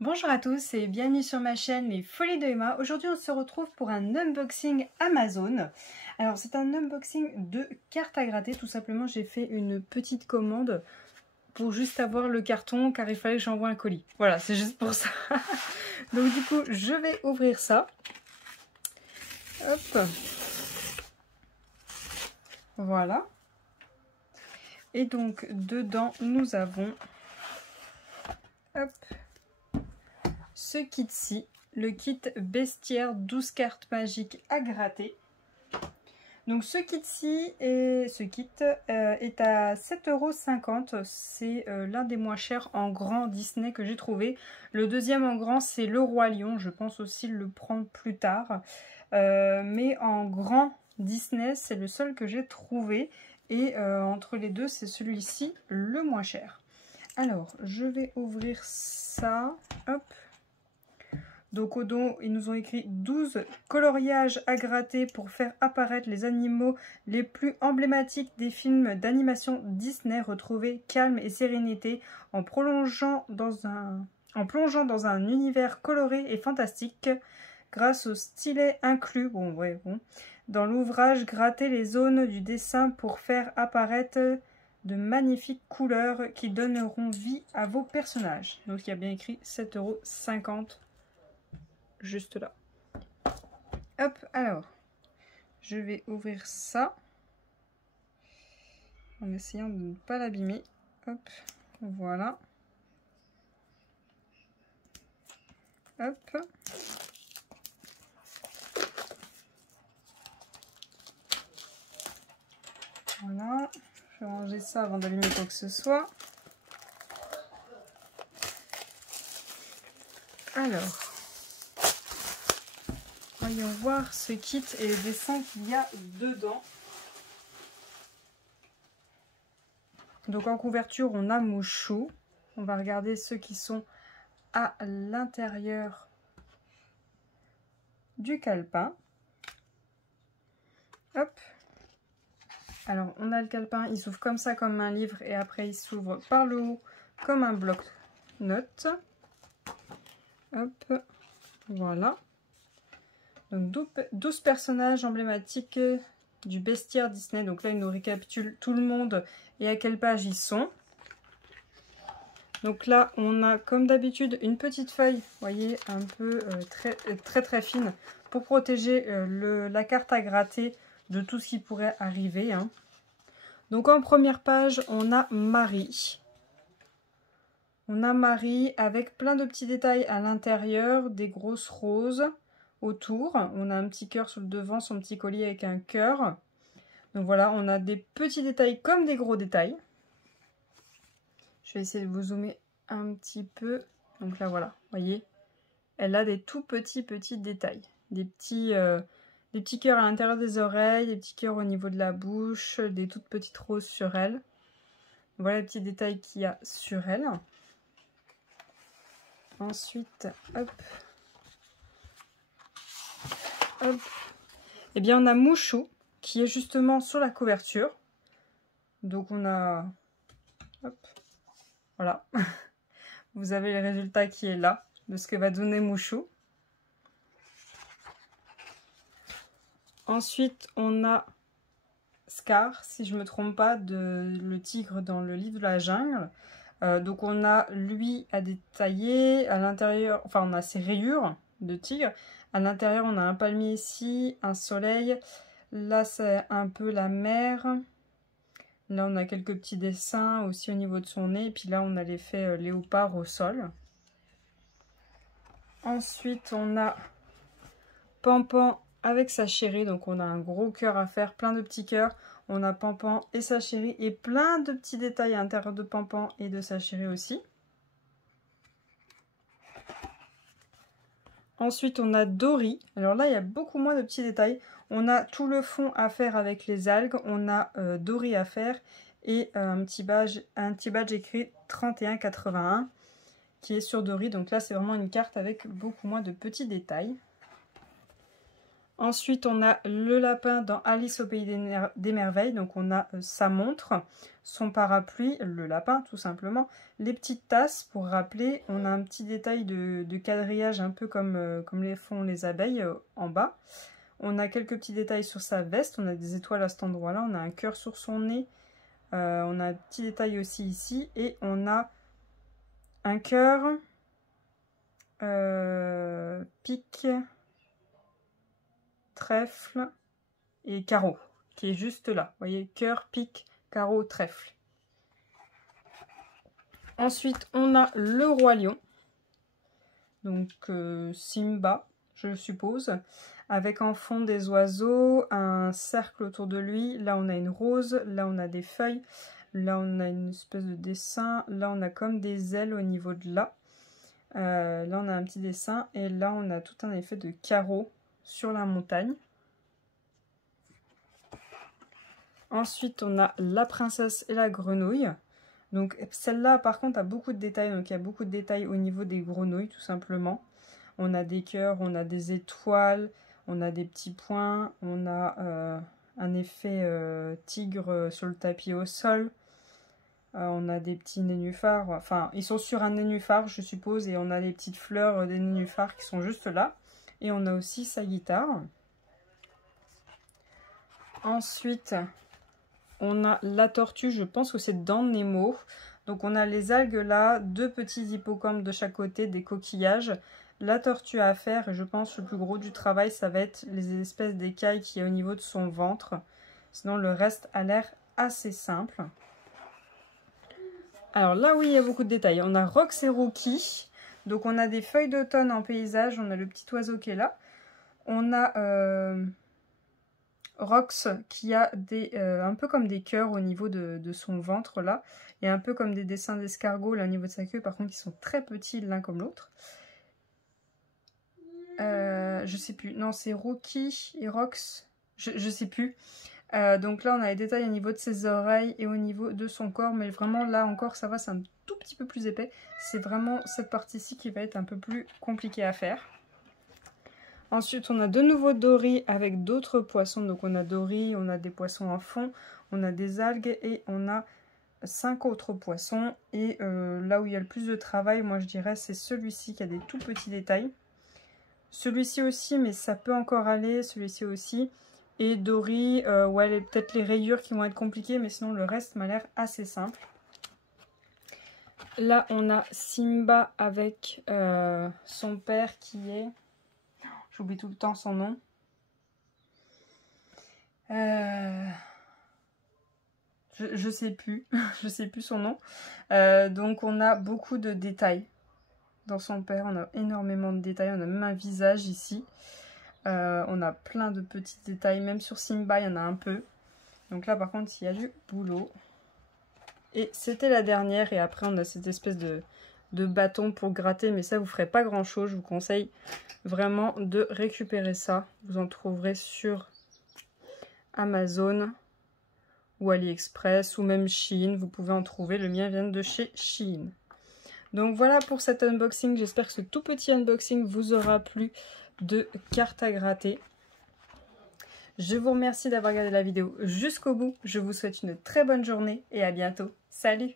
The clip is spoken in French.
Bonjour à tous et bienvenue sur ma chaîne Les Folies de Emma. Aujourd'hui on se retrouve pour un unboxing Amazon. Alors c'est un unboxing de cartes à gratter, tout simplement j'ai fait une petite commande pour juste avoir le carton car il fallait que j'envoie un colis. Voilà, c'est juste pour ça. Donc du coup je vais ouvrir ça. Hop. Voilà. Et donc dedans nous avons hop, ce kit-ci, le kit bestiaire 12 cartes magiques à gratter. Donc ce kit-ci est à 7,50 €. C'est l'un des moins chers en grand Disney que j'ai trouvé. Le deuxième en grand, c'est le Roi Lion. Je pense aussi le prendre plus tard. Mais en grand Disney, c'est le seul que j'ai trouvé. Et entre les deux, c'est celui-ci le moins cher. Alors, je vais ouvrir ça. Hop. Donc au dos, ils nous ont écrit 12 coloriages à gratter pour faire apparaître les animaux les plus emblématiques des films d'animation Disney. Retrouver calme et sérénité en plongeant dans un univers coloré et fantastique grâce au stylet inclus. Dans l'ouvrage, grattez les zones du dessin pour faire apparaître de magnifiques couleurs qui donneront vie à vos personnages. Donc il y a bien écrit 7,50 € juste là. Hop, alors, je vais ouvrir ça en essayant de ne pas l'abîmer. Hop, voilà. Hop. Voilà, je vais ranger ça avant d'allumer quoi que ce soit. Alors, voyons voir ce kit et les dessins qu'il y a dedans. Donc en couverture, on a Mouchou. On va regarder ceux qui sont à l'intérieur du calepin. Hop. Alors on a le calepin, il s'ouvre comme ça, comme un livre, et après il s'ouvre par le haut comme un bloc-notes. Hop, voilà. Donc 12 personnages emblématiques du bestiaire Disney. Donc là, il nous récapitule tout le monde et à quelle page ils sont. Donc là, on a comme d'habitude une petite feuille, vous voyez, un peu très fine, pour protéger la carte à gratter de tout ce qui pourrait arriver. Hein. Donc en première page, on a Marie. On a Marie avec plein de petits détails à l'intérieur, des grosses roses autour. On a un petit cœur sur le devant, son petit collier avec un cœur. Donc voilà, on a des petits détails comme des gros détails. Je vais essayer de vous zoomer un petit peu. Donc là, voilà, vous voyez, elle a des tout petits détails. Des petits cœurs à l'intérieur des oreilles, des petits cœurs au niveau de la bouche, des toutes petites roses sur elle. Voilà les petits détails qu'il y a sur elle. Ensuite, hop. Hop. Eh bien, on a Mouchou qui est justement sur la couverture. Donc, on a... Hop. Voilà. Vous avez le résultat qui est là, de ce que va donner Mouchou. Ensuite, on a Scar, si je ne me trompe pas, le tigre dans le livre de la jungle. Donc on a lui à détailler, à l'intérieur, enfin on a ses rayures de tigre. À l'intérieur on a un palmier ici, un soleil. Là c'est un peu la mer. Là on a quelques petits dessins aussi au niveau de son nez. Et puis là on a l'effet léopard au sol. Ensuite on a Pampan avec sa chérie. Donc on a un gros cœur à faire, plein de petits cœurs. On a Pampan et sa chérie et plein de petits détails à l'intérieur de Pampan et de sa chérie aussi. Ensuite, on a Dory. Alors là, il y a beaucoup moins de petits détails. On a tout le fond à faire avec les algues. On a Dory à faire et un petit badge écrit 31,81 qui est sur Dory. Donc là, c'est vraiment une carte avec beaucoup moins de petits détails. Ensuite, on a le lapin dans Alice au pays des merveilles. Donc, on a sa montre, son parapluie, le lapin tout simplement, les petites tasses pour rappeler. On a un petit détail de quadrillage un peu comme les font les abeilles en bas. On a quelques petits détails sur sa veste. On a des étoiles à cet endroit-là. On a un cœur sur son nez. On a un petit détail aussi ici. Et on a un cœur, pique, trèfle et carreau qui est juste là. Vous voyez, cœur, pique, carreau, trèfle. Ensuite, on a le roi lion. Donc Simba, je suppose, avec en fond des oiseaux, un cercle autour de lui. Là, on a une rose, là, on a des feuilles, là, on a une espèce de dessin, là, on a comme des ailes au niveau de là. Là, on a un petit dessin et là, on a tout un effet de carreau sur la montagne. Ensuite, on a la princesse et la grenouille. Donc, celle-là, par contre, a beaucoup de détails. Donc, il y a beaucoup de détails au niveau des grenouilles, tout simplement. On a des cœurs, on a des étoiles, on a des petits points, on a un effet tigre sur le tapis au sol. On a des petits nénuphars. Enfin, ils sont sur un nénuphar, je suppose, et on a les petites fleurs des nénuphars qui sont juste là. Et on a aussi sa guitare. Ensuite, on a la tortue, je pense que c'est dans Nemo. Donc on a les algues là, 2 petits hippocampes de chaque côté, des coquillages. La tortue à faire, et je pense que le plus gros du travail, ça va être les espèces d'écailles qui est au niveau de son ventre. Sinon le reste a l'air assez simple. Alors là oui, il y a beaucoup de détails. On a Rox et Rookie. Donc on a des feuilles d'automne en paysage, on a le petit oiseau qui est là. On a Rox qui a un peu comme des cœurs au niveau de son ventre là. Et un peu comme des dessins d'escargots là au niveau de sa queue, par contre qui sont très petits l'un comme l'autre. Je sais plus, non c'est Rookie et Rox, je sais plus. Donc là on a les détails au niveau de ses oreilles et au niveau de son corps, mais vraiment là encore ça va, c'est un tout petit peu plus épais. C'est vraiment cette partie-ci qui va être un peu plus compliquée à faire. Ensuite on a de nouveau Dory avec d'autres poissons, donc on a Dory, on a des poissons en fond, on a des algues et on a 5 autres poissons. Et là où il y a le plus de travail, moi je dirais c'est celui-ci qui a des tout petits détails. Celui-ci aussi, mais ça peut encore aller, celui-ci aussi. Et Dory, ouais, peut-être les rayures qui vont être compliquées, mais sinon le reste m'a l'air assez simple. Là, on a Simba avec son père qui est... J'oublie tout le temps son nom. Je sais plus, je sais plus son nom. Donc on a beaucoup de détails dans son père, on a énormément de détails, on a même un visage ici. On a plein de petits détails, même sur Simba il y en a un peu. Donc là par contre il y a du boulot. Et c'était la dernière, et après on a cette espèce de bâton pour gratter, mais ça vous ferait pas grand chose. Je vous conseille vraiment de récupérer ça. Vous en trouverez sur Amazon ou AliExpress ou même Shein, vous pouvez en trouver. Le mien vient de chez Shein. Donc voilà pour cet unboxing, j'espère que ce tout petit unboxing vous aura plu de cartes à gratter. Je vous remercie d'avoir regardé la vidéo jusqu'au bout, je vous souhaite une très bonne journée et à bientôt. Salut!